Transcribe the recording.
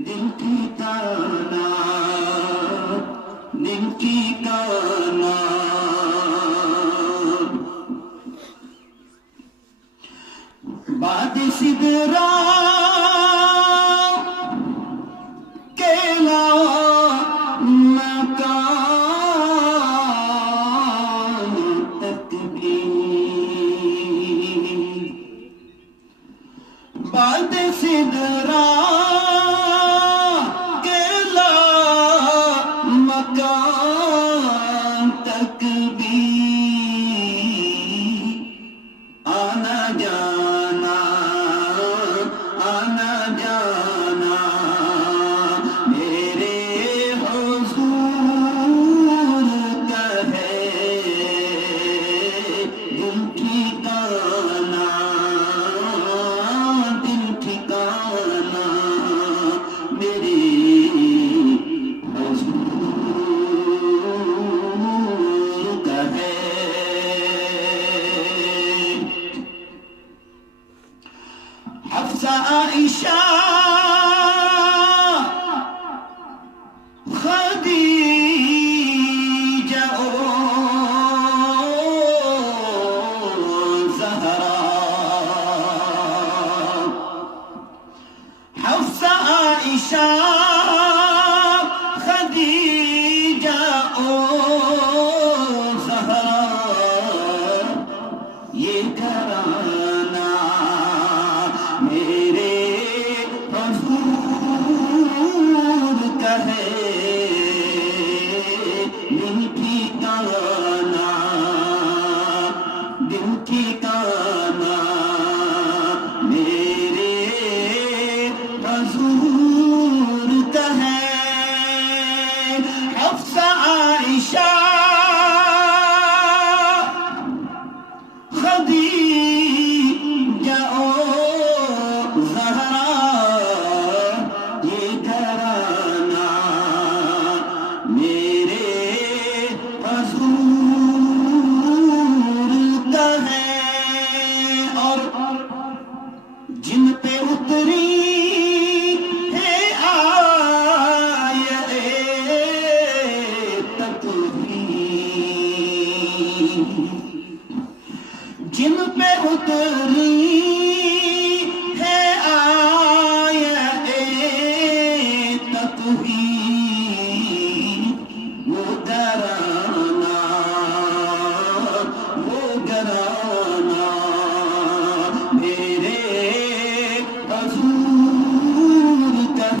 دل ٹھکانا دل ٹھکانا باد سدرا کیلا مکان تک بھی باد سدرا کیلا مکان تک بھی آنا جانا آنا جانا میرے حضور کا ہے دل ٹھکانا دل ٹھکانا میرے حضور کا ہے حفصہ عائشہ خدیجہ زہرا حفصہ عائشہ